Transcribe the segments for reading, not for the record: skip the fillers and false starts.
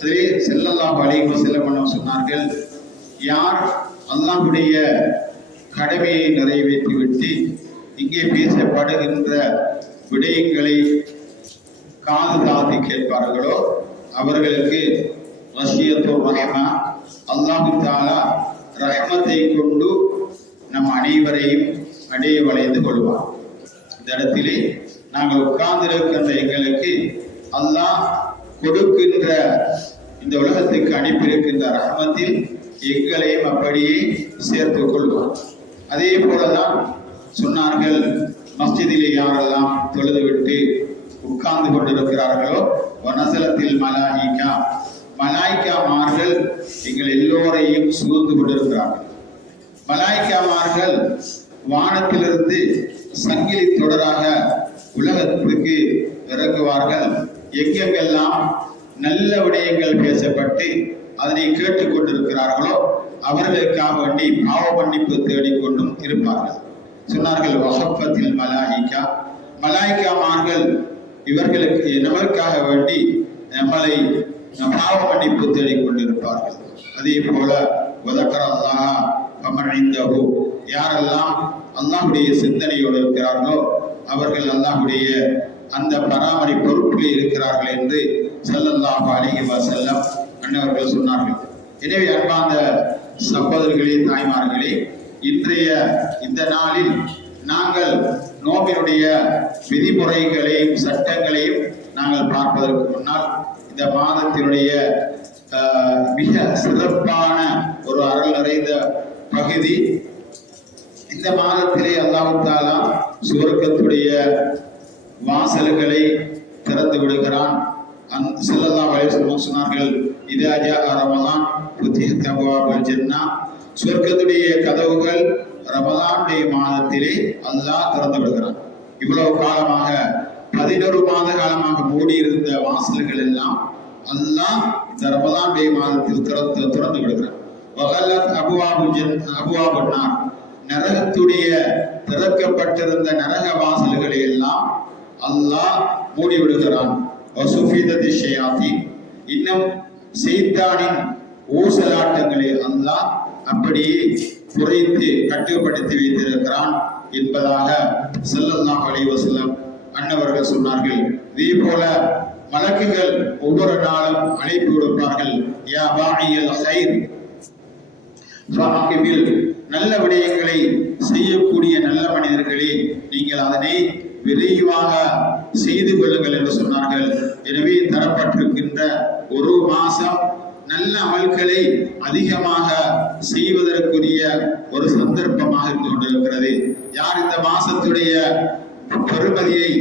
அதிலே ஸல்லல்லாஹு அலைஹி வஸல்லம் சொன்னார்கள், யார் அல்லாஹ்வுடைய கடமையை நிறைவேற்றிவிட்டு இங்கே பேசப்படுகின்ற விடயங்களை காது தாழ்த்தி கேட்பார்களோ அவர்களுக்கு வஷியத்துர் ரஹ்மா, அல்லாஹு தஆலா ரஹ்மத்தை கொண்டு நம் அனைவரையும் அடைய வளைந்து கொள்வார். இந்த இடத்திலே நாங்கள் உட்கார்ந்திருக்கின்ற எங்களுக்கு அல்லாஹ் கொடுக்கின்ற இந்த உலகத்துக்கு அனுப்பியிருக்கின்ற ரஹ்மத்தில் எங்களையும் அப்படியே சேர்த்துக் கொள்வார். அதே போலதான் சொன்னார்கள், மஸ்ஜிதிலே யாரெல்லாம் தொழுதுவிட்டு உட்கார்ந்து கொண்டிருக்கிறார்களோ வனசலத்தில் மலாயிகா, மலாய்க்காமார்கள் எங்கள் எல்லோரையும் சூழ்ந்து கொண்டிருக்கிறார்கள். மலாய்க்காமார்கள் வானத்திலிருந்து சங்கிலி தொடராக உலகத்துக்கு இறங்குவார்கள். எங்கெங்கெல்லாம் நல்ல விடயங்கள் பேசப்பட்டு அதனை கேட்டுக் கொண்டிருக்கிறார்களோ அவர்களுக்காக வேண்டி பாவ மன்னிப்பு தேடிக்கொண்டும் இருப்பார்கள். சொன்னார்கள், வஹஃபத்தில் மலாயிகா, மலாய்க்காமார்கள் இவர்களுக்கு நமக்காக வேண்டி நம்மளை பாவ மன்னிப்பு தேடிக்கொண்டிருப்பார்கள். அதே போல வதக்கர அல்லாஹ் கமன் இந்தஹு, யாரெல்லாம் அல்லாஹ்வுடைய சிந்தனையோடு இருக்கிறார்களோ அவர்கள் அல்லாஹ்வுடைய அந்த பராமரி பொறுப்பில் இருக்கிறார்கள் என்று ஸல்லல்லாஹு அலைஹி வஸல்லம் அன்னவர்கள் சொன்னார்கள். எனவே அன்பார்ந்த சகோதரர்களே, தாய்மார்களே, இன்றைய இந்த நாளில் நாங்கள் நோம்பினுடைய விதிமுறைகளையும் சட்டங்களையும் நாங்கள் பார்ப்பதற்கு முன்னால் இந்த மாதத்தினுடைய மிக சிறப்பான ஒரு அருள் நிறைந்த பகுதி, இந்த மாதத்திலே அல்லாஹ் தஆலா சுவர்க்கத்துடைய வாசல்களை திறந்து விடுகிறான். ஸல்லல்லாஹு அலைஹி வஸல்லம் சொன்னார்கள், இதா ஜாஅ ரமலான் ஃபுத்திஹத் அப்வாபுல் ஜன்னah, சுவர்க்கத்துடைய கதவுகள் ரமலானுடைய மாதத்திலே அல்லாஹ் திறந்து விடுகிறான். இவ்வளவு காலமாக 11 மாத காலமாக மூடி இருந்த வாசல்கள் எல்லாம் அல்லாஹ் இந்த ரமலானுடைய மாதத்தில் திறந்து விடுகிறான். வகல்லத் அப்வாபுன் நார், நரகத்துடைய திறக்கப்பட்டிருந்த நரக வாசல்களை எல்லாம் அல்லாஹ் மூடி விடுகிறான். வசுஃபிதத்தி ஷயாத்தீன், இன்னும் சைத்தானின் ஊசலாட்டங்களை அல்லாஹ் அப்படியே குறைத்து கட்டுப்படுத்தி வைத்திருக்கிறான் என்பதாக ஸல்லல்லாஹு அலைஹி வஸல்லம் அன்னவர்கள் சொன்னார்கள். இதே போல மலக்குகள் ஒவ்வொரு நாளும் அழைப்பு கொடுப்பார்கள், யா பாஇயல் கைர் ஃபஅகிபில், நல்ல விடயங்களை செய்யக்கூடிய நல்ல மனிதர்களே, நீங்கள் அதனை விரைவாக செய்து கொள்ளுங்கள் என்று சொன்னார்கள். எனவே தரப்பட்டிருக்கின்ற ஒரு மாசம் நல்ல அமல்களை அதிகமாக செய்வதற்குரிய ஒரு சந்தர்ப்பமாக இருந்து கொண்டிருக்கிறது. யார் இந்த மாசத்துடைய பெருமதியை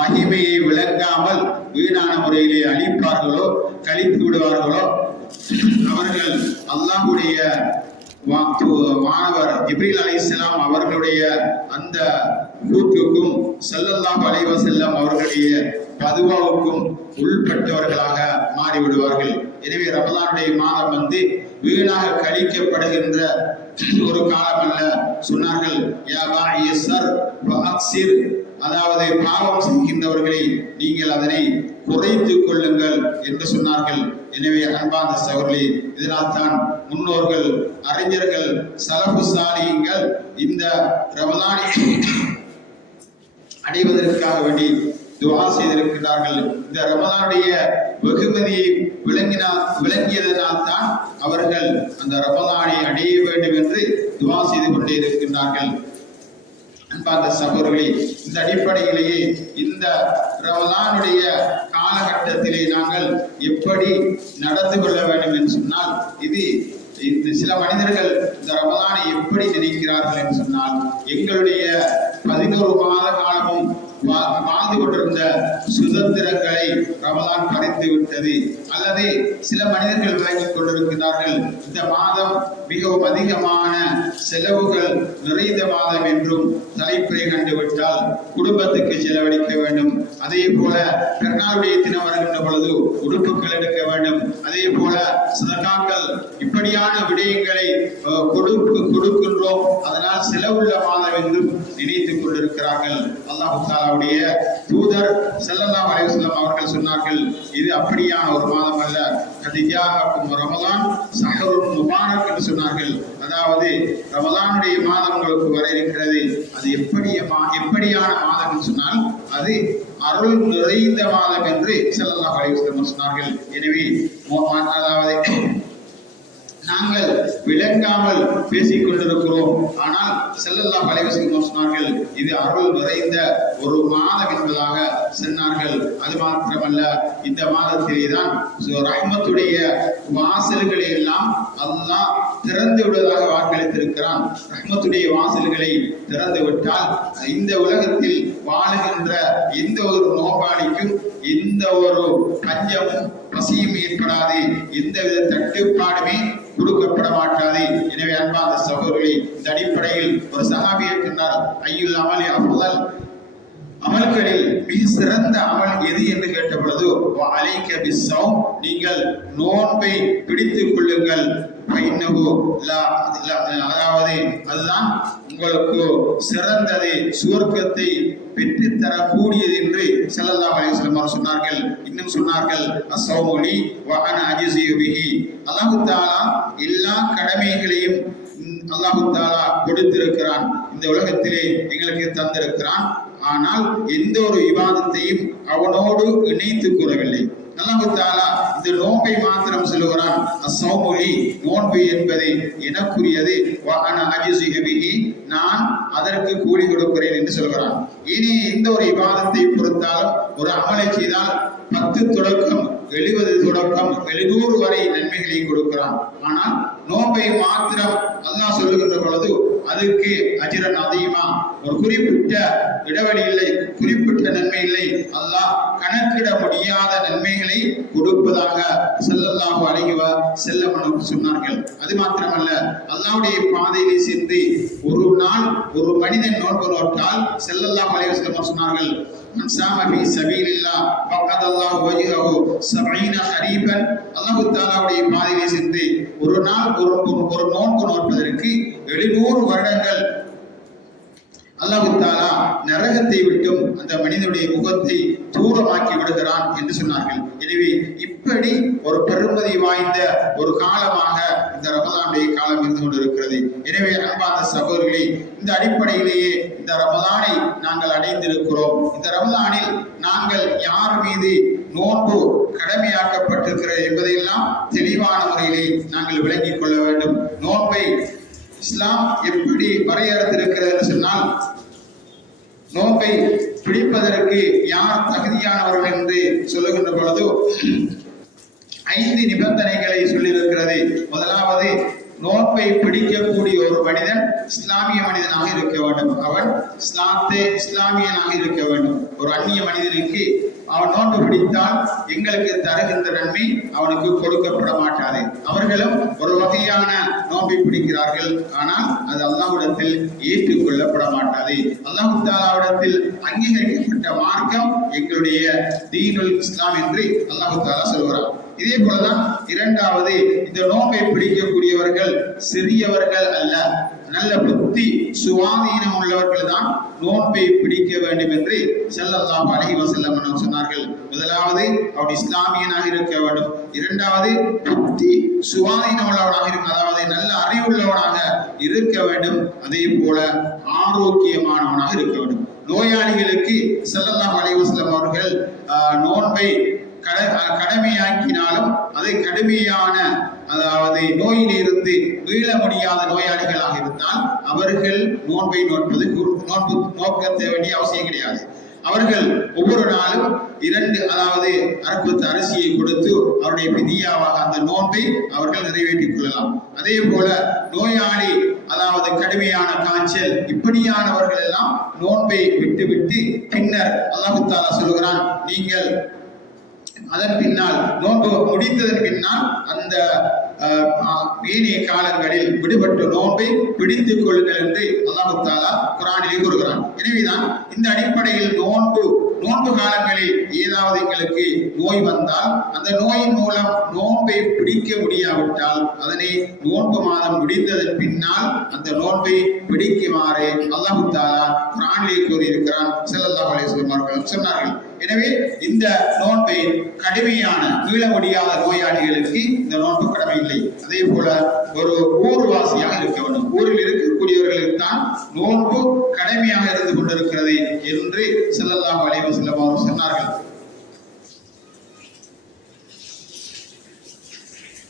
மகிமையை விளங்காமல் வீணான முறையிலே அழிப்பார்களோ, கழித்து விடுவார்களோ, அவர்கள் அல்லாஹ்வுடைய மாணவர் ஜிப்ரீல் அலைஹிஸ்ஸலாம் அவர்களுடைய அந்த கூற்றுக்கும் ஸல்லல்லாஹு அலைஹி வஸல்லம் அவர்களுடைய பதுவாவுக்கும் உள்பட்டவர்களாக மாறிவிடுவார்கள். எனவே ரமலானுடைய மாதம் வீணாக கழிக்கப்படுகின்ற ஒரு காலம் அல்ல. சொன்னார்கள், யா பாஇயஸ்ஸர் வஅக்ஸிர், அதாவது பாவம் செய்கின்றவர்களை நீங்கள் அதனை குறைத்துக் கொள்ளுங்கள் என்று சொன்னார்கள். எனவே அன்பார்ந்த சகோதரர்களே, இதனால் தான் முன்னோர்கள், அறிஞர்கள், ஸலஃபு ஸாலிஹீன்கள் இந்த ரமலானை அடைவதற்காக வேண்டி துஆ செய்திருக்கிறார்கள். இந்த ரமலானுடைய வெகுமதியை விளங்கியதனால் தான் அவர்கள் அந்த ரமலானை அடைய வேண்டும் என்று துஆ செய்து கொண்டே இருக்கின்றார்கள். அன்பார்ந்த சகோதரர்களே, இந்த அடிப்படையிலேயே இந்த ரமலானுடைய காலகட்டத்திலே நாங்கள் எப்படி நடந்து கொள்ள வேண்டும் என்று சொன்னால், இது சில மனிதர்கள் இந்த ரமலானை எப்படி நினைக்கிறார்கள் என்று சொன்னால், எங்களுடைய 11 மாத காலமும் வாழ்ந்து கொண்டிருந்த சுதந்திரங்களை ரமலான் பறித்து விட்டது, அல்லது சில மனிதர்கள் விளங்கிக் கொண்டிருக்கிறார்கள் இந்த மாதம் மிகவும் அதிகமான செலவுகள் நிறைந்த மாதம் என்றும் தலைப்பை கண்டுவிட்டால் குடும்பத்துக்கு செலவழிக்க வேண்டும், அதே போல பெருநாளுடைய தினம் வருகின்ற பொழுது உடுப்புகள் எடுக்க வேண்டும், அதே போல சதகாக்கள், இப்படியான விடயங்களை கொடுக்கின்றோம், அதனால் செலவுள்ள மாதம் என்றும் நினைத்துக் கொண்டிருக்கிறார்கள். அல்லாஹ் தஆலாவுடைய தூதர் ஸல்லல்லாஹு அலைஹி வஸல்லம் அவர்கள் சொன்னார்கள், இது அப்படியான ஒரு மாதம் அல்ல, கதிஜாக்கும் ரமலான் ஷஹ்ருன் முபாரக் என்று சொன்னார்கள். அதாவது ரமலானுடைய மாதம் உங்களுக்கு வர இருக்கிறது. அது எப்படியான மாதம் என்று சொன்னால் அது அருள் நிறைந்த மாதம் என்று ஸல்லல்லாஹு அலைஹி வஸல்லம் சொன்னார்கள். எனவே அதாவது நாங்கள் விளங்காமல் பேசிக் கொண்டிருக்கிறோம். ஆனால் ஸல்லல்லாஹு அலைஹி வஸல்லம் சொன்னார்கள் இது அருள் நிறைந்த ஒரு மாதம் என்பதாக சொன்னார்கள். அது மாத்திரமல்ல, இந்த மாதத்திலே தான் ரஹ்மத்துடைய வாசல்களை எல்லாம் அல்லாஹ் திறந்து விடுவதாக வாக்களித்திருக்கிறான். ரஹ்மத்துடைய வாசல்களை திறந்து விட்டால் இந்த உலகத்தில் வாழுகின்ற எந்த ஒரு நோபாளிக்கும் எந்த ஒரு பஞ்சமும் பசியும் ஏற்படாது, எந்தவித தட்டுப்பாடுமே கொடுக்கப்பட மாட்டாது. எனவே அன்பார்ந்த சகோதரர்களே, இந்த அடிப்படையில் ஒரு சஹாபி இருக்கின்றார், ஐயுல் அமலி அஃதல், அமல்களில் மிக சிறந்த அமல் எது என்று கேட்ட பொழுது அலைக பிஸ்ஸௌம், நீங்கள் நோன்பை பிடித்துக் கொள்ளுங்கள், அதாவது அதுதான் உங்களுக்கு சிறந்தது, சுவர்க்கத்தை பெற்று தரக்கூடியது என்று ஸல்லல்லாஹு அலைஹி வஸல்லம் சொன்னார்கள். இன்னும் சொன்னார்கள் அஸ்ஸௌமு லி வ அனா அஜ்ஸியு பிஹி, அல்லாஹ் தஆலா எல்லா கடமைகளையும் அல்லாஹ் தஆலா கொடுத்திருக்கிறான், இந்த உலகத்திலே எங்களுக்கு தந்திருக்கிறான். ஆனால் எந்த ஒரு இபாதத்தையும் அவனோடு இணைத்து கூறவில்லை. அல்லாஹ் தஆலா இந்த நோன்பை மாத்திரம் சொல்லுகிறான், அஸ்ஸௌமு லி, நோன்பு என்பது எனக்குரியது, வ அனா அஜ்ஸியு பிஹி, நான் அதற்கு கூலி கொடுக்கிறேன் என்று சொல்கிறான். இனி எந்த ஒரு இபாதத்தை பொறுத்தாலும் ஒரு அமலை செய்தால் 10 தொடக்கம் 70 தொடக்கம் 700 வரை நன்மைகளை கொடுக்கிறான். ஆனால் நோன்பை மாத்திரம் அல்லாஹ் சொல்லுகின்ற பொழுது அதற்கு அஜ்ரன் அதீமா, ஒரு குறிப்பிட்ட இடைவெளி இல்லை, குறிப்பிட்ட நன்மை இல்லை, அல்லாஹ் கணக்கிட முடியாத நன்மைகளை கொடுப்பதாக ஸல்லல்லாஹு அலைஹி வஸல்லம் சொன்னார்கள். அது மாத்திரமல்ல, அல்லாஹ்வுடைய பாதையிலே சென்று ஒரு நாள் ஒரு மனிதன் நோன்பு நோட்டால் ஸல்லல்லாஹு அலைஹி வஸல்லம் சொன்னார்கள், மன் ஸாம ஃபீ ஸபீலில்லாஹ் ஃபகதல்லாஹு வஜ்ஹஹு 70 ஹரீபன், அல்லாஹ் தஆலாவுடைய பாதையிலே சென்று ஒரு நாள் ஒரு நோன்பு நோட்பதற்கு 700 வருடங்கள் அல்லாஹ் தஆலா நரகத்தை விட்டும் அந்த மனிதனுடைய முகத்தை தூரமாக்கி விடுகிறான் என்று சொன்னார்கள். எனவே இப்படி ஒரு பெருமதி வாய்ந்த ஒரு காலமாக இந்த ரமலானுடைய காலம் இருந்து கொண்டிருக்கிறது. எனவே அன்பார்ந்த சகோதரர்களே, இந்த அடிப்படையிலேயே இந்த ரமலானை நாங்கள் அடைந்திருக்கிறோம். இந்த ரமலானில் நாங்கள் யார் மீது நோன்பு கடமையாக்கப்பட்டிருக்கிறது என்பதையெல்லாம் தெளிவான முறையிலே நாங்கள் விளங்கிக் கொள்ள வேண்டும். நோன்பை இஸ்லாம் எப்படி வரையறுத்திருக்கிறது என்று சொன்னால், நோன்பை பிடிப்பதற்கு யார் தகுதியானவர்கள் என்று சொல்லுகின்ற பொழுது 5 நிபந்தனைகளை சொல்லியிருக்கிறது. முதலாவது, நோன்பை பிடிக்கக்கூடிய ஒரு மனிதன் இஸ்லாமிய மனிதனாக இருக்க வேண்டும். அவன் இஸ்லாமியனாக இருக்க வேண்டும். ஒரு அந்நிய மனிதனுக்கு அவன் நோன்பு பிடித்தால் எங்களுக்கு தருகின்ற நன்மை அவனுக்கு கொடுக்கப்பட மாட்டாது. அவர்களும் ஒரு வகையான நோன்பை பிடிக்கிறார்கள், ஆனால் அது அல்லாஹ்விடத்தில் ஏற்றுக்கொள்ளப்பட மாட்டாது. அல்லாஹ் தஆலாவிடத்தில் அங்கீகரிக்கப்பட்ட மார்க்கம் எங்களுடைய தீனுல் இஸ்லாம் என்று அல்லாஹ் தஆலா சொல்கிறார். இதே போலதான் இரண்டாவது, இந்த நோன்பை பிடிக்கக்கூடியவர்கள் சிறியவர்கள் அல்ல, நல்ல புத்தி சுவாதீனம் உள்ளவர்கள் தான் நோன்பை பிடிக்க வேண்டும் என்று ஸல்லல்லாஹு அலைஹி வஸல்லம் சொன்னார்கள். முதலாவது, அவன் இஸ்லாமியனாக இருக்க வேண்டும். இரண்டாவது, புத்தி சுவாதீனம் உள்ளவனாக இருக்க, அதாவது நல்ல அறிவுள்ளவனாக இருக்க வேண்டும். அதே போல ஆரோக்கியமானவனாக இருக்க வேண்டும். நோயாளிகளுக்கு ஸல்லல்லாஹு அலைஹி வஸல்லம் அவர்கள் நோன்பை கடமையாக்கினாலும் அதை கடுமையான, அதாவது நோயிலிருந்து மீள முடியாத நோயாளிகளாக இருந்தால் அவர்கள் நோன்பை நோக்க வேண்டிய அவசியம் கிடையாது. அவர்கள் ஒவ்வொரு நாளும் 2 அர்ப்பத்து அரிசியை கொடுத்து அவருடைய பிதியாவாக அந்த நோன்பை அவர்கள் நிறைவேற்றிக் கொள்ளலாம். அதே போல நோயாளி, அதாவது கடுமையான காய்ச்சல், இப்படியானவர்கள் எல்லாம் நோன்பை விட்டு பின்னர் அல்லாஹ் தஆலா சொல்கிறான், நீங்கள் அதன் பின்னால் நோன்பு முடித்ததன் பின்னால் அந்த ஏனைய காலங்களில் விடுபட்ட நோன்பை பிடித்துக் கொள்ளுங்கள் என்று அல்லாஹ் தஆலா குர்ஆனிலே கூறுகிறான். எனவேதான் இந்த அடிப்படையில் நோன்பு காலங்களில் ஏதாவது எங்களுக்கு நோய் வந்தால் அந்த நோயின் மூலம் நோன்பை பிடிக்க முடியாவிட்டால் அதனை நோன்பு மாதம் முடிந்ததன் பின்னால் அந்த நோன்பை பிடிக்குமாறு அல்லாஹ் தஆலா குர்ஆனிலே கூறியிருக்கிறான். ஸல்லல்லாஹு அலைஹி வஸல்லம் சொன்னார்கள். எனவே இந்த நோன்பை கடுமையான மீள முடியாத நோயாளிகளுக்கு இந்த நோன்பு கடமை இல்லை. அதே போல ஒரு ஊர்வாசியாக இருக்க வேண்டும், ஊரில் இருக்கக்கூடியவர்களுக்கு தான் நோன்பு கடமையாக இருந்து கொண்டிருக்கிறது என்று ஸல்லல்லாஹு அலைஹி வஸல்லம் அவர்கள் சொன்னார்கள்.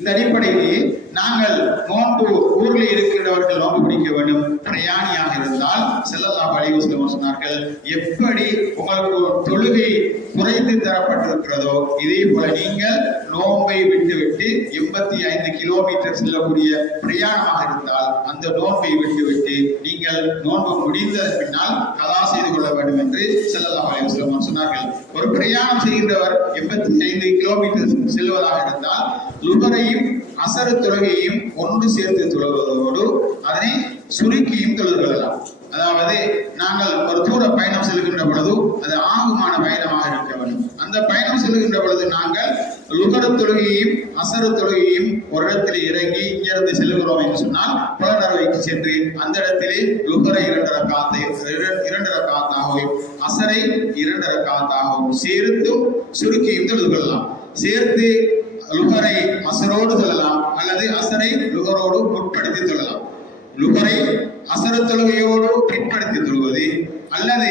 இந்த அடிப்படையிலே நாங்கள் நோன்பு ஊரில் இருக்கின்றவர்கள் நோன்பு பிடிக்க வேண்டும். பிரயாணியாக இருந்தால் ஸல்லல்லாஹு அலைஹி வஸல்லம் சொன்னார்கள், எப்படி உங்களுக்கு தொழுகை குறைத்து தரப்பட்டிருக்கிறதோ இதே போல நீங்கள் நோன்பை விட்டுவிட்டு 85 கிலோமீட்டர் செல்லக்கூடிய பிரயாணமாக இருந்தால் அந்த நோன்பை விட்டுவிட்டு நீங்கள் நோன்பு முடிந்த பின்னால் கலா செய்து கொள்ள வேண்டும் என்று ஸல்லல்லாஹு அலைஹி வஸல்லம் சொன்னார்கள். ஒரு பிரயாணம் செய்கின்றவர் 85 கிலோமீட்டர் செல்வதாக இருந்தால் லுஹரையும் அசர் தொழுகையும் ஒன்று சேர்த்து தொழுவதோடு அதனை சுருக்கியும் தொழுகலாம். அதாவது நாங்கள் ஒரு தூர பயணம் செல்கின்ற பொழுது அது ஆகுமான பயணமாக இருக்க வேண்டும். அந்த பயணம் செல்கின்ற பொழுது நாங்கள் லுஹர் தொழுகையும் அசர் தொழுகையும் ஒரு இடத்தில் இறங்கி இங்கிருந்து செல்கிறோம் என்று சொன்னால் புலனறுவைக்கு சென்று அந்த இடத்திலே லுஹரை 2 ரக்காத்தாகவும் அசரை 2 ரக்காத்தாகவும் சேர்த்தும் சுருக்கியும் தொழுது கொள்ளலாம். சேர்த்து லுஹரை அசரோடு தொழலாம் அல்லது அசரை லுஹரோடு முற்படுத்தி தொழலாம். லுஹரை அசர தொழுகையோடு பிற்படுத்தி தொழுவது அல்லது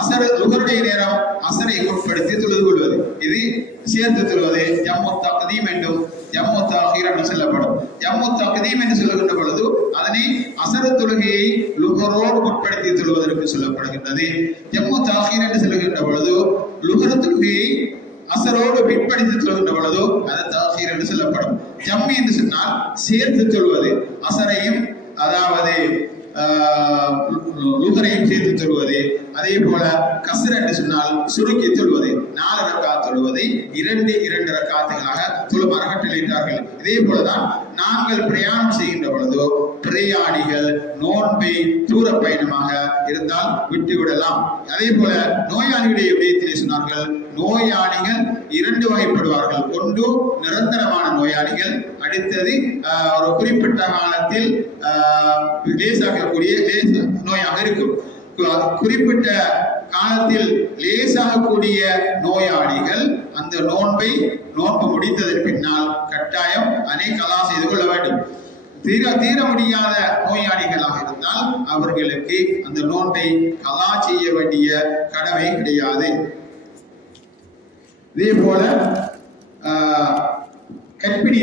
அசர லுஹருடைய நேரம் அசரை முற்படுத்தி தொழுது கொள்வது, இது சேர்த்து தொழுவது ஜம்மு தக்தீம் என்றும் ஜம்மு தஅkhir என்று சொல்லப்படும். ஜம்மு தக்தீம் என்று சொல்லுகின்ற பொழுது அதனை அசர தொழுகையை லுஹரோடு முற்படுத்தி தொழுவதற்கு சொல்லப்படுகின்றது. ஜம்மு தஅkhir என்று சொல்லுகின்ற பொழுது லுஹர் தொழுகையை அசரோடு பிற்படுத்தி தொழுகின்ற பொழுதோ அது தஅkhir என்று சொல்லப்படும். ஜம்மி என்று சொன்னால் சேர்த்து தொழுவது, அசரையும் அதாவது லுஹரையும் சேர்த்து தொழுவது. அதே போல கஸ்ர் என்று சொன்னால் சுருக்கி தொழுவது, 4 ரக்காத் தொழுவதை 2 ரக்காத்துகளாக தொழுமாறு கட்டளையிட்டார்கள். இதே போலதான் நாங்கள் பிரயாணம் செய்கின்ற பொழுதோ பிரயாணிகள் நோன்பை தூர பயணமாக இருந்தால் விட்டுவிடலாம். அதே போல நோயாளிகளுடைய விடயத்திலே சொன்னார்கள், நோயாளிகள் 2 வகைப்படுவார்கள். ஒன்று நிரந்தரமான நோயாளிகள், அடுத்தது ஒரு குறிப்பிட்ட காலத்தில் லேசாகக்கூடிய நோயாக இருக்கும். குறிப்பிட்ட காலத்தில் லேசாகக்கூடிய நோயாளிகள் அந்த நோன்பு முடித்ததற்கு பின்னால் கட்டாயம் அதனை கலா செய்து கொள்ள வேண்டும். தீர முடியாத நோயாளிகளாக இருந்தால் அவர்களுக்கு அந்த நோன்பை கலா செய்ய வேண்டிய கடமை கிடையாது. இதே போல கர்ப்பிணி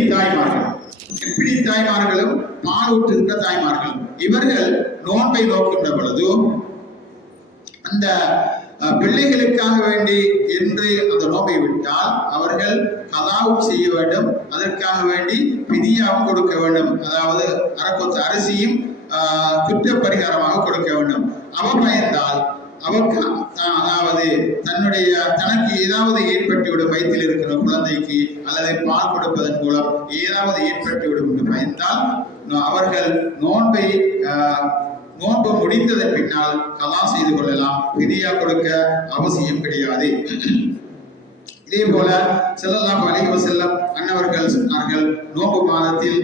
தாய்மார்களும் பால் ஊற்றுகின்ற தாய்மார்களும் இவர்கள் நோன்பை நோக்கின்ற பொழுது அந்த பிள்ளைகளுக்காக வேண்டி என்று அந்த நோன்பை விட்டால் அவர்கள் கதாவும் செய்ய வேண்டும், அதற்காக வேண்டி பிதியாவும் கொடுக்க வேண்டும். அதாவது அரக்கொத்து அரிசியும் குற்ற பரிகாரமாக கொடுக்க வேண்டும். அவர் பயந்தால் அவருக்கு அதாவது தனக்கு ஏதாவது ஏற்பட்டுவிடும், வயிற்றில் இருக்கிற குழந்தைக்கு அல்லது பால் கொடுப்பதன் மூலம் ஏதாவது ஏற்பட்டுவிடும் என்று பயந்தால் அவர்கள் நோன்பு முடிந்ததன் பின்னால் கலா செய்து கொள்ளலாம், பிதியா கொடுக்க அவசியம் கிடையாது. இதே போல ஸல்லல்லாஹு அலைஹி வஸல்லம் அன்னவர்கள் சொன்னார்கள், நோன்பு மாதத்தில்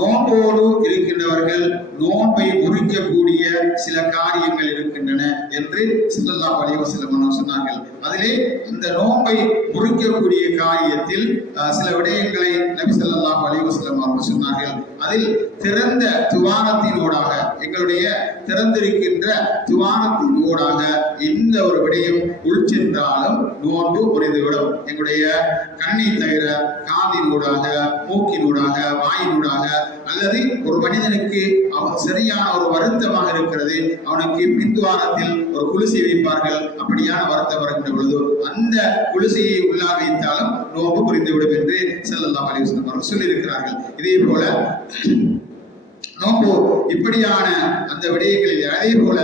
நோன்போடு இருக்கின்றவர்கள் நோன்பை முறிக்கக்கூடிய சில காரியங்கள் இருக்கின்றன என்று ஸல்லல்லாஹு அலைஹி வஸல்லம் சொன்னார்கள். அதிலே அந்த நோன்பை முறிக்கக்கூடிய காரியத்தில் சில விடயங்களை நபி ஸல்லல்லாஹு அலைஹி வஸல்லம் அவர்கள் சொன்னார்கள். அதில் திறந்த துவாரத்தினூடாக, எங்களுடைய திறந்திருக்கின்ற துவாரத்தினூடாக எந்த ஒரு விடயம் உள்சென்றாலும் நோன்பு முறிந்துவிடும். எங்களுடைய கண்ணை தவிர காதினூடாக, மூக்கினூடாக, வாயினூடாக அல்லது ஒரு மனிதனுக்கு சரியான ஒரு வருத்தமாக இருக்கிறது, அவனுக்கு பின்துவாரத்தில் ஒரு குலுசை வைப்பார்கள், அப்படியான வருத்தம் வருகின்ற பொழுது அந்த குலுசையை உள்ளாக வைத்தாலும் நோன்பு புரிந்துவிடும் என்று ஸல்லல்லாஹு அலைஹி வஸல்லம் அவர்கள் சொல்லியிருக்கிறார்கள். இதே போல நோன்பு இப்படியான அந்த விடயங்களில் அதே போல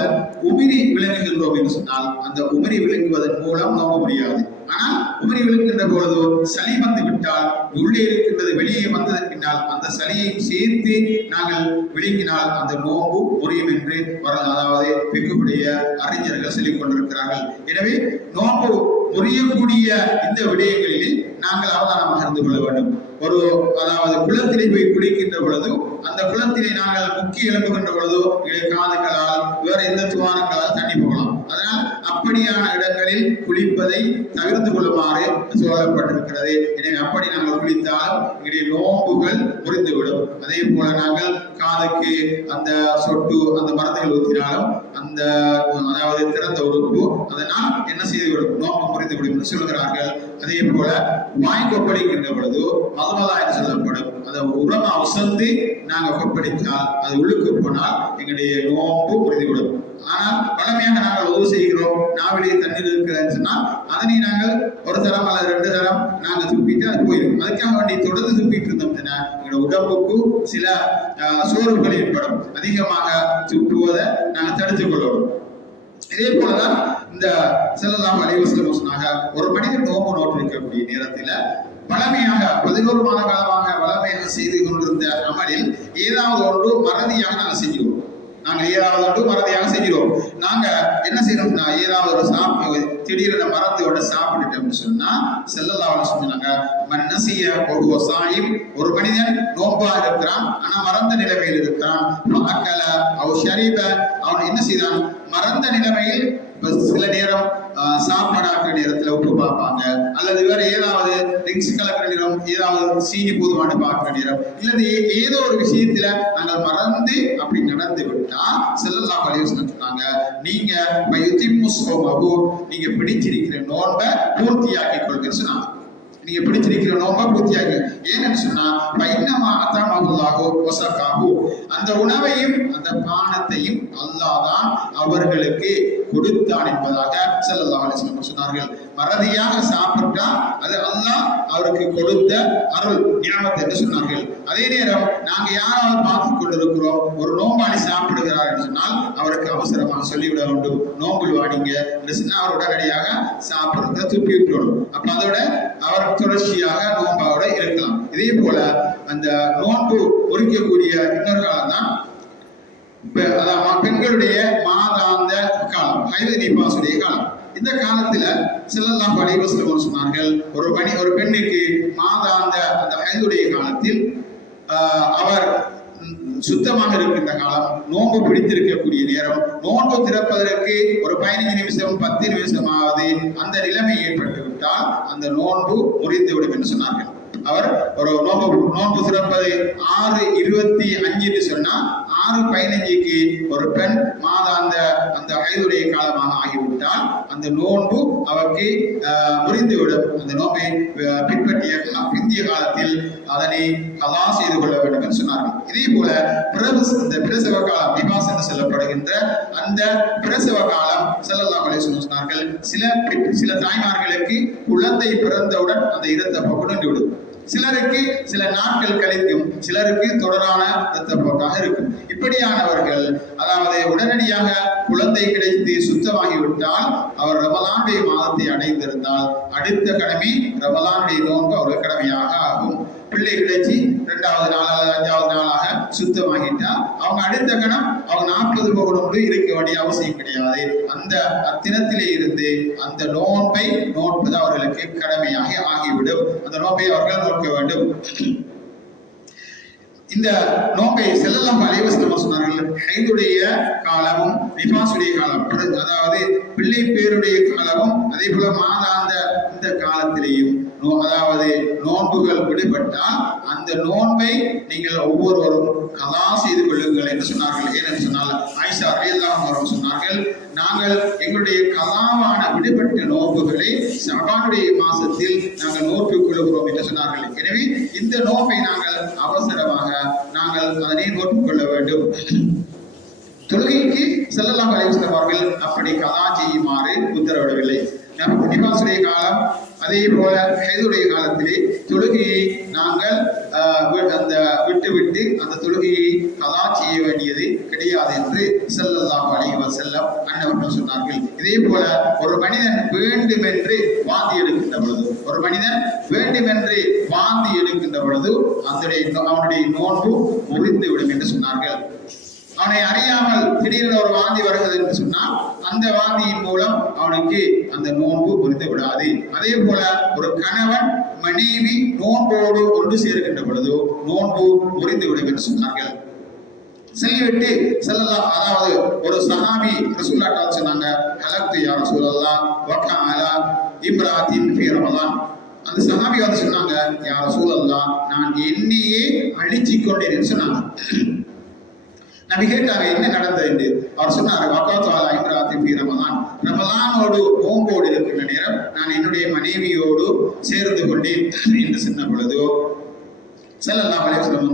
உமிரி விளங்குகின்றோம் என்று சொன்னால் அந்த உமிரி விளங்குவதன் மூலம் நோன்பு முடியாது. ஆனால் உமிரி விளங்குகின்ற பொழுது சளி வந்து விட்டால், உள்ளே இருக்கின்றது வெளியே வந்ததன் பின்னால் அந்த சளியை சேர்த்து நாங்கள் விளங்கினால் அந்த நோன்பு முறியும் என்று அதாவது பிக்குடைய அறிஞர்கள் சொல்லிக் கொண்டிருக்கிறார்கள். எனவே நோன்பு முறியக்கூடிய இந்த விடயங்களில் நாங்கள் அவதானமாக இருந்து கொள்ள வேண்டும். ஒரு அதாவது குளத்திலே போய் குளிக்கின்ற பொழுது அந்த குளத்திலே நாங்கள் முக்கி எழும்புகின்ற பொழுதோ காதுகளால் வேற எந்த துவாரங்களால் தண்ணி போகலாம். அதனால் அப்படியான இடங்களில் குளிப்பதை தவிர்த்து கொள்ளுமாறு சொல்லப்பட்டிருக்கிறது. எனவே அப்படி நாங்கள் குளித்தால் எங்களுடைய நோன்புகள் முறிந்துவிடும். அதே போல நாங்கள் காதுக்கு அந்த சொட்டு அந்த மருந்துகள் ஊற்றினாலும் அந்த அதாவது திறந்த உறுப்பு அதனால் என்ன செய்துவிடும், நோன்பு முறிந்துவிடும் என்று சொல்கிறார்கள். அதே போல வாய் கொப்பளிக்கின்ற பொழுது மதுமதா என்று சொல்லப்படும் அதை உரமா உசந்து நாங்கள் கொப்பளித்தால் அது உள்ளுக்கு போனால் எங்களுடைய நோன்பு முறிந்துவிடும். ஆனால் வழமையாக நாங்கள் உதவு செய்கிறோம், நாவிலேயே தண்ணீர் இருக்கிறதுன்னு சொன்னால் அதனை நாங்கள் ஒரு தரம் அல்லது 2 தரம் நாங்கள் துப்பிட்டு அது போயிடும். அதுக்காக வேண்டி தொடர்ந்து துப்பிட்டு இருந்தோம்னா எங்களோட உடம்புக்கு சில சோர்வுகள் ஏற்படும். அதிகமாக துப்புவதை நாங்கள் தடுத்துக் கொள்ளணும். இதே போலதான் இந்த ஸல்லல்லாஹு அலைஹி வஸல்லம் சொன்னாங்க, ஒரு மனிதன் நோன்பு நோற்றிருக்கக்கூடிய நேரத்தில் பழமையாக 11 மாத காலமாக வளமையாக செய்து கொண்டிருந்த அமலில் ஏதாவது ஒன்று மறதியாக நாங்கள் செஞ்சிருவோம். நாங்கள் ஏதாவது ஒன்று மறதியாக செஞ்சிருவோம். நாங்க என்ன செய்யறோம்னா ஏதாவது ஒரு திடீரென மறந்து சாப்பிட்டுட்டோம்னு சொன்னா ஸல்லல்லாஹு அலைஹி வஸல்லம் சொன்னாங்க, மன் நசிய வஹுவ ஸாயிம், ஒரு மனிதன் நோன்பா இருக்கிறான் ஆனா மறந்த நிலைமையில் இருக்கிறான், அக்கல அவ் ஷரீப, அவன் என்ன செய்தான் மறந்த நிலைமையில் சில நேரம் சாப்பாடாக்குற நேரத்துல உப்பு பார்ப்பாங்க, அல்லது வேற ஏதாவது ட்ரிங்க்ஸ் கலக்கிற நேரம், ஏதாவது சீனி போதுமானு பார்க்கிற நேரம், இல்லது ஏதோ ஒரு விஷயத்துல நாங்கள் மறந்து அப்படி நடந்து விட்டா ஸல்லல்லாஹு அலைஹி வஸல்லம் சொன்னாங்க, நீங்க நீங்க பிடிச்சிருக்கிற நோன்பை பூர்த்தியாக்கி கொள்கிறேன்னு சொன்னாங்க. நீங்க பிடிச்சிருக்கிற நோன்பை பூர்த்தியாக்கி, ஏன்னு சொன்னா அந்த உணவையும் அந்த பானத்தையும் அல்லாஹ் தான் அவர்களுக்கு கொடுத்தான் என்பதாக ஸல்லல்லாஹு அலைஹி வஸல்லம் சொன்னார்கள். மறதியாக சாப்பிட்டா அது அல்லாஹ் அவருக்கு கொடுத்த அருள் நியமத் என்று சொன்னார்கள். அதே நேரம் நாங்க யாராவது பார்த்துக் கொண்டிருக்கிறோம், ஒரு நோம்பாளி சாப்பிடுகிறார் என்று சொன்னால் அவருக்கு அவசரமாக சொல்லிவிட வேண்டும், நோம்புல் வாடிங்க என்று சொன்னா அவர் உடனடியாக சாப்பிடுறத துப்பி விட்டுவிடும். அப்ப அதோட அவர் தொடர்ச்சியாக நோம்பாவோட இருக்கலாம். இதே போல அந்த நோன்பு முறிக்கக்கூடிய இன்னொரு காலம் தான் பெண்களுடைய மாதாந்த காலம், ஹைது நிபாசுடைய காலம். இந்த காலத்துல ஸல்லல்லாஹு அலைஹி வஸல்லம் சொன்னார்கள், ஒரு பெண்ணுக்கு மாதாந்த அந்த ஹைதுடைய காலத்தில் அவர் சுத்தமாக இருக்கின்ற காலம், நோன்பு பிடித்திருக்கக்கூடிய நேரம், நோன்பு திறப்பதற்கு ஒரு 15 நிமிஷம் 10 நிமிஷமாவது அந்த நிலைமை ஏற்பட்டு விட்டால் அந்த நோன்பு முறிந்துவிடும் என்று சொன்னார்கள். அவர் ஒரு நோன்பு திறப்பது 6:25 என்று சொன்னா 6:15க்கு ஒரு பெண் மாதாந்த அந்த ஹைதுடைய காலமாக ஆகிவிட்டால் அந்த நோன்பு அவருக்கு முறிந்துவிடும். அந்த நோன்பை பிந்திய காலத்தில் அதனை கலா செய்து கொள்ள வேண்டும் என்று சொன்னார்கள். இதே போல இந்த பிரசவ காலம் நிபாஸ் என்று சொல்லப்படுகின்ற அந்த பிரசவ காலம் ஸல்லல்லாஹு அலைஹி வஸல்லம் சொன்னார்கள், சில தாய்மார்களுக்கு குழந்தை பிறந்தவுடன் அந்த இரத்தப்போக்கு நின்றுவிடும். சிலருக்கு சில நாட்கள் கழிக்கும், சிலருக்கு தொடரான இரத்தப்போக்காக இருக்கும். இப்படியானவர்கள் அதாவது உடனடியாக குழந்தை கிடைத்து சுத்தமாகிவிட்டால் அவர் ரமலானுடைய மாதத்தை அடைந்திருந்தால் அடுத்த கடமை ரமலானுடைய நோன்பு அவர்கள் கடமையாக ஆகும். பிள்ளை கிடைச்சி 2வது நாள் அல்லது 5வது நாளாக சுத்தமாகிட்டா அவங்க அடுத்த கணம் அவங்க 40 போகணும்னு இருக்க வேண்டிய அவசியம் கிடையாது. அந்த தினத்திலே இருந்து அந்த நோன்பை நோன்பது அவர்களுக்கு கடமையாக ஆகிவிடும். அந்த நோன்பை அவர்கள் நோக்க வேண்டும். இந்த நோன்பை ஸல்லல்லாஹு அலைஹி வஸல்லம் சொன்னார்கள், ஹைதுடைய காலமும் நிபாசுடைய காலம், அதாவது பிள்ளை பேருடைய காலமும் அதே போல மாதாந்த இந்த காலத்திலேயும் அதாவது நோன்புகள் விடுபட்டால் அந்த நோன்பை நீங்கள் ஒவ்வொருவரும் கலா செய்து கொள்ளுங்கள் என்று சொன்னார்கள். ஏனென்று சொன்னால் ஆயிஷா ரலியல்லாஹு அன்ஹா சொன்னார்கள், நாங்கள் எங்களுடைய கலாவான விடுபட்ட நோன்புகளை ஷஅபானுடைய மாசத்தில் நாங்கள் நோற்றுக் கொள்கிறோம் என்று சொன்னார்கள். எனவே இந்த நோன்பை நாங்கள் அவசரமாக நாங்கள் அதனை நோற்றுக் கொள்ள வேண்டும். தொழுகைக்கு ஸல்லல்லாஹு அலைஹி வஸல்லம் அவர்கள் அப்படி கலா செய்யுமாறு உத்தரவிடவில்லை. நிபாசுடைய காலம் அதே போல ஹைதுடைய காலத்திலே தொழுகையை நாங்கள் அந்த விட்டு அந்த தொழுகையை கலா செய்ய வேண்டியது கிடையாது என்று ஸல்லல்லாஹு அலைஹி வஸல்லம் அன்னவர்கள் சொன்னார்கள். இதே போல ஒரு மனிதன் வேண்டுமென்று வாந்தி எடுக்கின்ற பொழுது அவனுடைய நோன்பு முறிந்து விடும் என்று சொன்னார்கள். அவனை அறியாமல் திடீரென ஒரு வாந்தி வருகிறது என்று சொன்னால் அந்த வாந்தியின் மூலம் அவனுக்கு அந்த நோன்பு முறிந்து விடாது. அதே போல ஒரு கணவன் மனைவி நோன்போடு ஒன்று சேர்க்கின்ற பொழுது நோன்பு முறிந்து விடும் என்று சொன்னார்கள். சொல்லிவிட்டு ஸல்லல்லாஹு, அதாவது ஒரு சஹாபி ரசூலுல்லாஹ் சொன்னாங்க, ஹலக்து யா ரசூலல்லாஹ் வகஅலா இம்ராத்தின் ஃபீ ரமலான். அந்த சஹாபி வந்து சொன்னாங்க, யா ரசூலல்லாஹ் நான் என்னையே அழிச்சிக் கொண்டேன் சொன்னாங்க. நபி கேட்டாங்க என்ன நடந்தது என்று. அவர் சொன்னார், வகஅத்து அலா இம்ராத்தின் ஃபீ ரமலான், ரமலானோடு நோம்போடு இருக்கின்ற நேரம் நான் என்னுடைய மனைவியோடு சேர்ந்து கொண்டேன் என்று சொன்ன பொழுது ஸல்லல்லாஹு அலைஹி வஸல்லம்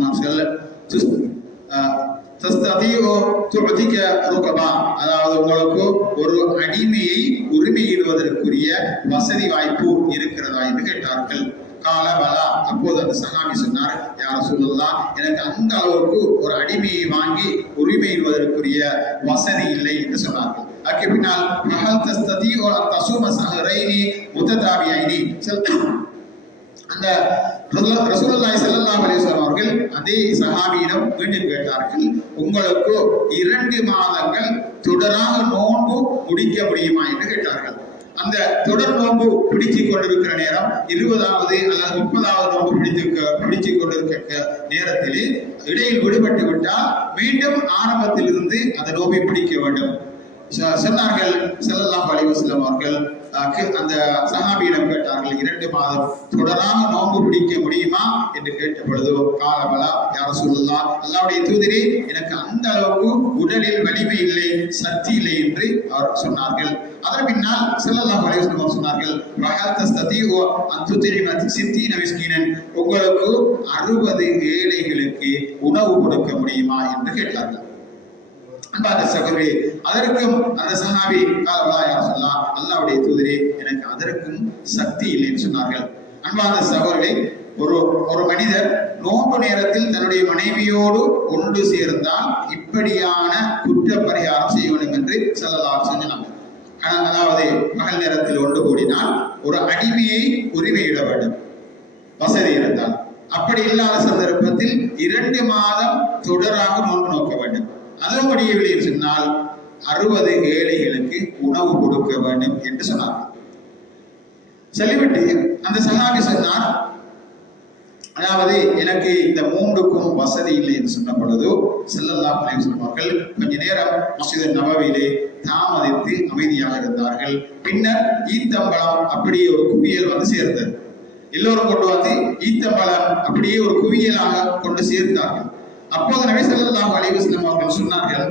அதாவது உங்களுக்கு ஒரு அடிமையை உரிமையிடுவதற்குரிய வசதி வாய்ப்பு இருக்கிறதா என்று கேட்டார்கள். கால பலா. அப்போது அந்த சஹாபி சொன்னார், யா ரசூலுல்லாஹ் எனக்கு அந்த அளவுக்கு ஒரு அடிமையை வாங்கி உரிமையிடுவதற்குரிய வசதி இல்லை என்று சொன்னார்கள். அதுக்கு பின்னால் மஹல் தஸ்ததிஉ அன் தஸூம ஸஹரைனி முத்ததாபியைனி, அந்த ரசூலுல்லாஹி ஸல்லல்லாஹு அலைஹி வஸல்லம் அவர்கள் அதே சஹாபியிடம் மீண்டும் கேட்டார்கள், உங்களுக்கு 2 மாதங்கள் தொடராக நோன்பு முடிக்க முடியுமா என்று கேட்டார்கள். அந்த தொடர் நோன்பு பிடித்துக் கொண்டிருக்கிற நேரம் 20வது அல்லது 30வது நோன்பு பிடித்துக் கொண்டிருக்க நேரத்திலே இடையில் விடுபட்டு விட்டால் மீண்டும் ஆரம்பத்தில் இருந்து அந்த நோன்பை பிடிக்க வேண்டும் சொன்னார்கள். ஸல்லல்லாஹு அலைஹி வஸல்லம் அவர்கள் அந்த சஹாபியிடம் கேட்டார்கள், 2 மாதம் தொடராக நோன்பு பிடிக்க முடியுமா என்று கேட்ட பொழுது காலபலா யா ரசூலுல்லாஹ், அல்லாஹ்வுடைய தூதரே எனக்கு அந்த அளவுக்கு உடலில் வலிமை இல்லை, சக்தி இல்லை என்று அவர் சொன்னார்கள். அதன் பின்னால் ஸல்லல்லாஹு அலைஹி வஸல்லம் சொன்னார்கள், வஹல் தஸ்ததிஉ அன் துத்இம 60 மிஸ்கீனன், உங்களுக்கு 60 ஏழைகளுக்கு உணவு கொடுக்க முடியுமா என்று கேட்டார்கள். அன்பார்ந்த சகோதரே, அதற்கும் அந்த சஹாபி அல்லாஹ்வுடைய தூதரே எனக்கு அதற்கும் சக்தி இல்லை என்று சொன்னார்கள். அன்பார்ந்த சகோதரே, ஒரு மனிதர் நோன்பு நேரத்தில் தன்னுடைய மனைவியோடு ஒன்று சேர்ந்தால் இப்படியான குற்ற பரிகாரம் செய்ய வேண்டும் என்று ஸல்லல்லாஹு சொன்னாங்க. அதாவது பகல் நேரத்தில் ஒன்று கூடினால் ஒரு அடிமையை உரிமையிட வேண்டும் வசதி இருந்தால். அப்படி இல்லாத சந்தர்ப்பத்தில் 2 மாதம் தொடராக நோன்பு நோக்க வேண்டும். அதுவும் முடியவில்லை என்று சொன்னால் 60 ஏழைகளுக்கு உணவு கொடுக்க வேண்டும் என்று சொன்னார். சொல்லிவிட்டு அந்த சஹாபி சொன்னார், அதாவது எனக்கு இந்த 3க்கும் வசதி இல்லை என்று சொன்ன பொழுது ஸல்லல்லாஹு அலைஹி வஸல்லம் அவர்கள் கொஞ்ச நேரம் மஸ்ஜித் நபவியிலே தாமதித்து அமைதியாக இருந்தார்கள். பின்னர் ஈத்தம்பழம் அப்படியே ஒரு குவியல் வந்து சேர்ந்தது. எல்லோரும் கொண்டு வந்து ஈத்தம்பழம் அப்படியே ஒரு குவியலாக கொண்டு சேர்த்தார்கள். அப்போது நபி ஸல்லல்லாஹு அலைஹி வஸல்லம் அவர்கள் சொன்னார்கள்,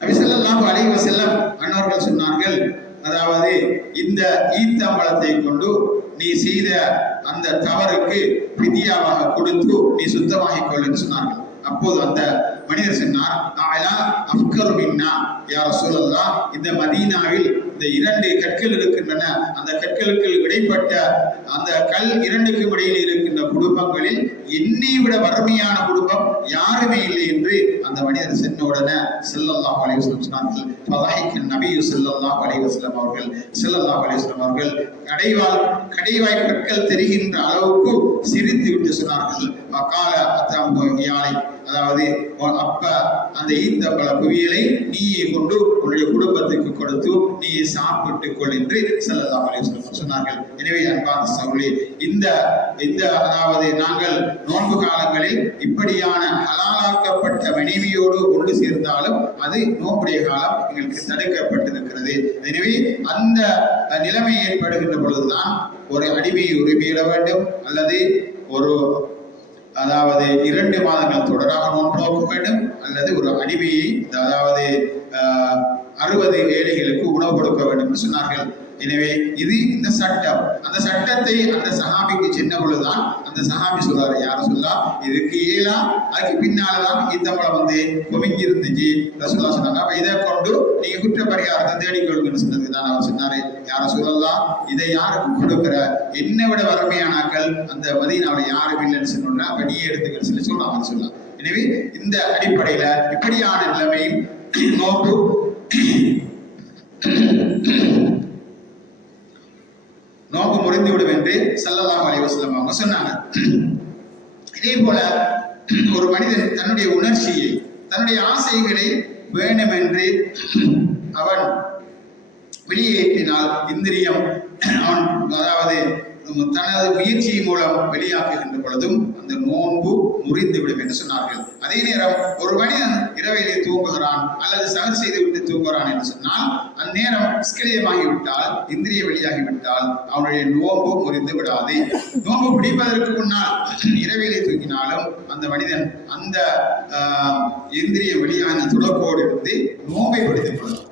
நபி ஸல்லல்லாஹு அலைஹி வஸல்லம் அன்னவர்கள் சொன்னார்கள், அதாவது இந்த ஈத்தம்பழத்தை கொண்டு நீ செய்த அந்த தவறுக்கு ஃபிதியாவாக கொடுத்து நீ சுத்தமாகிக் கொள் என்று சொன்னார்கள். அப்போது அந்த மனிதர் சொன்னார், அலா அஃப்கரு மின்னா யா ரசூலல்லாஹ், இந்த மதீனாவில் இந்த 2 கற்கள் இருக்கின்றன, அந்த கற்களுக்கு இடைப்பட்ட அந்த கல் 2க்கும் இடையில் இருக்கின்ற குடும்பங்களில் என்னை விட வறுமையான குடும்பம் யாருமே இல்லை என்று அந்த மனிதர் சொன்ன உடனே ஸல்லல்லாஹு அலைஹி வஸல்லம் சொன்னார்கள், ஃபதஹிக நபி ஸல்லல்லாஹு அலைஹி வஸல்லம் அவர்கள் ஸல்லல்லாஹு அலைஹி வஸல்லம் அவர்கள் கடைவாய் கற்கள் தெரிகின்ற அளவுக்கு சிரித்து விட்டு சொன்னார்கள், வகால அத்தம்பு யாலை, அதாவது அப்ப அந்த ஈத்தப்பழ குவியலை நீயே கொண்டு உன்னுடைய குடும்பத்துக்கு கொடுத்து நீயே சாப்பிட்டுக் கொள் என்று ஸல்லல்லாஹு அலைஹி வஸல்லம் சொன்னார்கள். எனவே அன்பார்ந்த சகோதரர்களே, இந்த அதாவது நாங்கள் நோன்பு காலங்களில் இப்படியான ஹலாலாக்கப்பட்ட மனைவியோடு ஒன்று சேர்ந்தாலும் அது நோன்புடைய காலம் எங்களுக்கு தடுக்கப்பட்டிருக்கிறது. எனவே அந்த நிலைமை ஏற்படுகின்ற பொழுதுதான் ஒரு அடிமையை உரிமையிட வேண்டும், அல்லது அதாவது 2 மாதங்கள் தொடராக நோன்பு நோக்க வேண்டும், அல்லது ஒரு அடிமையை அதாவது 60 ஏழைகளுக்கு உணவு கொடுக்க வேண்டும் என்று சொன்னார்கள். எனவே இது இந்த சட்டம். அந்த சட்டத்தை அந்த சஹாபிக்கு சின்ன பொழுதுதான் அந்த சஹாபி சொல்றாரு, யாரும் சொல்லா இதுக்கு ஏலா, அதுக்கு பின்னால்தான் ஈத்தம்பழம் வந்து குமிஞ்சி இருந்துச்சு. ரசூலுல்லாஹ் சொன்னாங்க, அப்ப இதை கொண்டு நீங்க குற்ற பரிகாரத்தை தேடிக்கொள்ளுங்கன்னு சொன்னதுக்கு தான் அவர் சொன்னாரு, யாரும் சொல்லலாம் இதை யாருக்கு கொடுக்குற, என்னை விட வறுமையானாக்கள் அந்த மதீனாவில் யாரும் இல்லைன்னு சொன்னோம்னா அப்ப நீ எடுத்துக்கன்னு சொல்லி சொன்னாங்க சொல்லலாம். எனவே இந்த அடிப்படையில இப்படியான நிலைமையும் நோன்பு முறிந்துவிடும் என்று ஸல்லல்லாஹு அலைஹி வஸல்லம் அவங்க சொன்னாங்க. இதே போல ஒரு மனிதன் தன்னுடைய உணர்ச்சியை, தன்னுடைய ஆசைகளை வேண்டுமென்று அவன் வெளியேற்றினால் இந்திரியம் அவன் அதாவது தனது முயற்சியின் மூலம் வெளியாக்குகின்ற பொழுதும் அந்த நோன்பு முறிந்துவிடும் என்று சொன்னார்கள். அதே நேரம் ஒரு மனிதன் இரவிலே தூங்குகிறான் அல்லது சகர் செய்து விட்டு தூங்குகிறான் என்று சொன்னால் அந்நேரம் ஸ்கலியமாகிவிட்டால், இந்திரிய வெளியாகிவிட்டால் அவனுடைய நோன்பு முறிந்து விடாது. நோன்பு பிடிப்பதற்கு முன்னால் இரவிலே தூங்கினாலும் அந்த மனிதன் அந்த இந்திரிய வெளியான துடக்கோடு இருந்து நோன்பை பிடித்துக் கொள்ளலாம்.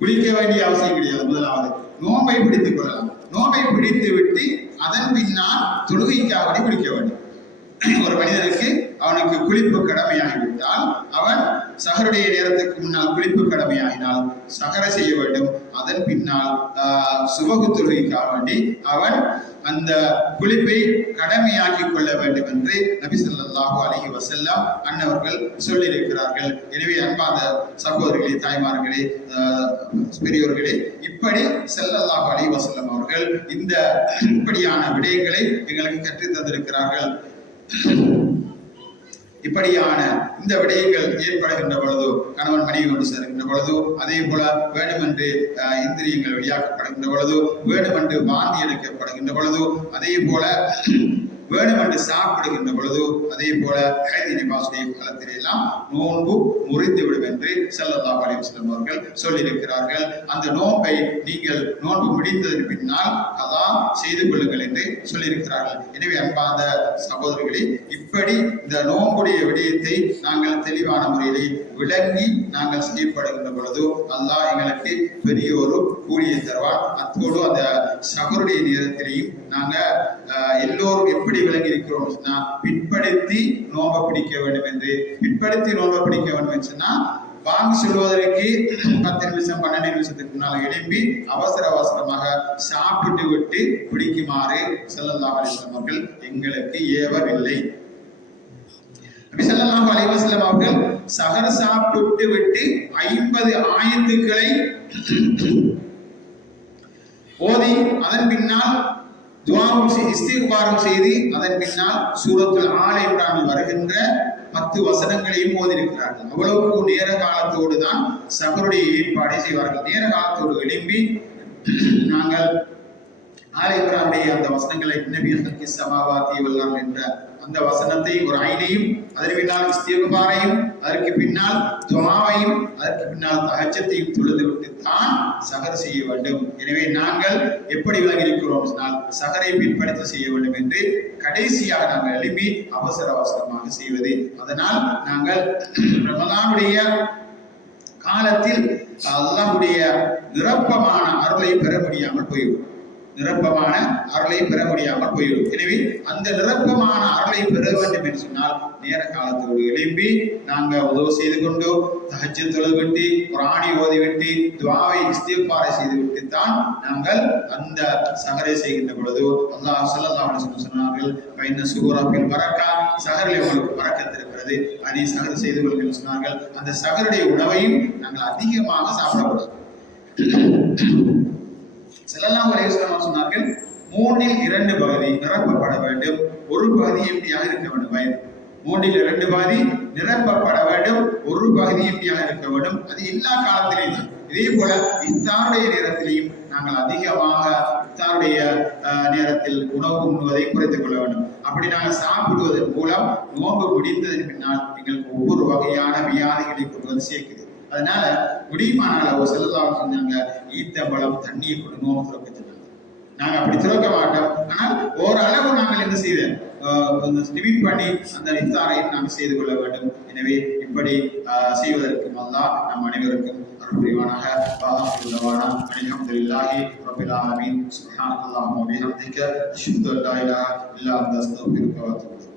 குளிக்க வேண்டிய அவசியம் கிடையாது. முதலாவது நோன்பை பிடித்துக் கொள்ளலாம். நோன்பை பிடித்து விட்டு அதன் பின்னால் தொழுகைக்காக குளிக்க வேண்டும். ஒரு மனிதனுக்கு அவனுக்கு குளிப்பு கடமையாகிவிட்டால் அவன் சகருடைய நேரத்துக்கு முன்னால் குளிப்பு கடமையாகினால் சகரை செய்ய வேண்டும். அதன் பின்னால் சுபகு தொழுகைக்காக வேண்டி அவன் அந்த குளிப்பை கடமையாக்கி கொள்ள வேண்டும் என்று நபி ஸல்லல்லாஹு அலைஹி வஸல்லம் அன்னவர்கள் சொல்லியிருக்கிறார்கள். எனவே அன்பார்ந்த சகோதரிகளே, தாய்மார்களே, பெரியோர்களே, இப்படி ஸல்லல்லாஹு அலைஹி வஸல்லம் அவர்கள் இந்த இப்படியான விடயங்களை எங்களுக்கு கற்றுத் தந்திருக்கிறார்கள். இப்படியான இந்த விடயங்கள் ஏற்படுகின்ற பொழுதோ, கணவன் மனைவி கொண்டு சேர்கின்ற பொழுதோ, அதே போல வேண்டுமென்று இந்திரியங்கள் வெளியாக்கப்படுகின்ற பொழுதோ, வேண்டுமென்று வாந்தி எடுக்கப்படுகின்ற பொழுதோ, அதே போல வேண்டுமென்று சாப்பிடுகின்ற பொழுதோ, அதே போல கைதி நிபாசுடைய காலத்திலே எல்லாம் நோன்பு முறிந்துவிடும் என்று ஸல்லல்லாஹு அலைஹி வஸல்லம் அவர்கள் சொல்லியிருக்கிறார்கள். அந்த நோன்பை நீங்கள் நோன்பு முடிந்ததற்கு பின்னால் கதா செய்து கொள்ளுங்கள் என்று சொல்லியிருக்கிறார்கள். எனவே அன்பார்ந்த சகோதரர்களே, இப்படி இந்த நோன்புடைய விடயத்தை நாங்கள் தெளிவான முறையிலே விளங்கி நாங்கள் செய்யப்படுகின்ற பொழுது அல்லாஹ் எங்களுக்கு பெரிய ஒரு கூலியை தருவான். அத்தோடு அந்த சகருடைய நேரத்திலையும் நாங்க எல்லோரும் எப்படி விளங்கி இருக்கிறோம் பிற்படுத்தி நோன்பை பிடிக்க வேண்டும் என்று, பிற்படுத்தி நோன்பை பிடிக்க வேண்டும் என்று சொன்னா வாங்கி சொல்வதற்கு 10 நிமிஷம் 12 நிமிஷத்துக்கு முன்னால் எழும்பி அவசர அவசரமாக சாப்பிட்டு விட்டு பிடிக்குமாறு ஸல்லல்லாஹு அலைஹி வஸல்லம் அவர்கள் எங்களுக்கு ஏவவில்லை. நபி ஸல்லல்லாஹு அலைஹி வஸல்லம் அவர்கள் சஹர் சாப்பிட்டு விட்டு 50 ஆயத்துக்களை ஓதி அதன் பின்னால் துஆவும் இஸ்திக்பாரும் செய்து அதன் பின்னால் சூரத்துல் ஆல இம்ரானில் வருகின்ற 10 வசனங்களையும் ஓதியிருக்கிறார்கள். அவ்வளவு நேர காலத்தோடு தான் சஹருடைய ஏற்பாடை செய்வார்கள். நேர காலத்தோடு எழும்பி நாங்கள் ஆல இம்ரானுடைய அந்த வசனங்களை நபியத்துக்கு சமாவாத்தி வல்லாம் என்ற அந்த வசனத்தை ஒரு ஐனையும், அதற்கு பின்னால் இஸ்திக்பாரையும், அதற்கு பின்னால் துஆவையும், அதற்கு பின்னால் தஹஜ்ஜத்தையும் தொழுது விட்டு தான் சஹர் செய்ய வேண்டும். எனவே நாங்கள் எப்படி விளங்கியிருக்கிறோம் சொன்னால் சஹரை பின்பற்றி செய்ய வேண்டும் என்று கடைசியாக நாங்கள் எழுப்பி அவசர அவசரமாக செய்வது. அதனால் நாங்கள் ரமலானுடைய காலத்தில் அல்லாஹ்வுடைய நிரப்பமான அருளை பெற முடியாமல் போய்விடும். நிரப்பமான அருளை பெற முடியாமல் போய்விடும். எனவே அந்த நிரப்பமான அருளை பெற வேண்டும் என்று சொன்னால் நேர காலத்தோடு எழும்பி நாங்கள் உதவு செய்து கொண்டு தஹஜ்ஜத் தொழுதுவிட்டு குர்ஆனை ஓதிவிட்டு துஆவை இஸ்திக்பாரை செய்துவிட்டு தான் நாங்கள் அந்த சஹரை செய்கின்ற பொழுது அல்லாஹ் ஸல்லல்லாஹு அலைஹி வஸல்லம் சொன்னார்கள், பைன சுகூரபில் பரக்கா, சஹரிலே உங்களுக்கு பரக்கத் இருக்கிறது, அதை சஹர் செய்து கொள்ளுங்கள் சொன்னார்கள். அந்த சஹருடைய உணவையும் நாங்கள் அதிகமாக சாப்பிடக்கூடாது. ஸல்லல்லாஹு அலைஹி வஸல்லம் சொன்னார்கள், 3/2 பகுதி நிரப்பப்பட வேண்டும், ஒரு பகுதி எப்படியாக இருக்க வேண்டும். வயது 3/2 பகுதி நிரப்பப்பட வேண்டும், ஒரு பகுதி எப்படியாக இருக்க வேண்டும். அது எல்லா காலத்திலேயும் தான். இதே போல இஃப்தாருடைய நேரத்திலையும் நாங்கள் அதிகமாக இஃப்தாருடைய நேரத்தில் உணவு உண்ணுவதை குறைத்துக் கொள்ள வேண்டும். அப்படி நாங்கள் சாப்பிடுவதன் மூலம் நோன்பு முடிந்ததன் பின்னால் எங்களுக்கு ஒவ்வொரு வகையான வியாதிகளை கொண்டு வந்து சேர்க்குது. அதனால முடியுமான அளவு ஸல்லல்லாஹு அலைஹி வஸல்லம் சொன்னாங்க, ஈத்தம்பழம் தண்ணியை கொண்டு நோன்பு துறக்க சொன்னாங்க. நாங்கள் அப்படி துறக்க மாட்டோம். ஆனால் ஓரளவு நாங்கள் என்ன செய்தோம், டிவைட் பண்ணி அந்த இஃப்தாரை நாங்கள் செய்து கொள்ள வேண்டும். எனவே இப்படி செய்வதற்கு அல்லாஹ் நம் அனைவருக்கும் அருள் புரிவானாக. அல்ஹம்துலில்லாஹி ரப்பில் ஆலமீன். சுப்ஹானல்லாஹி வ பிஹம்திஹி அஷ்ஹது அல்லா இலாஹா இல்லா அன்த அஸ்தக்ஃபிருக வ அத்தூபு இலைக்.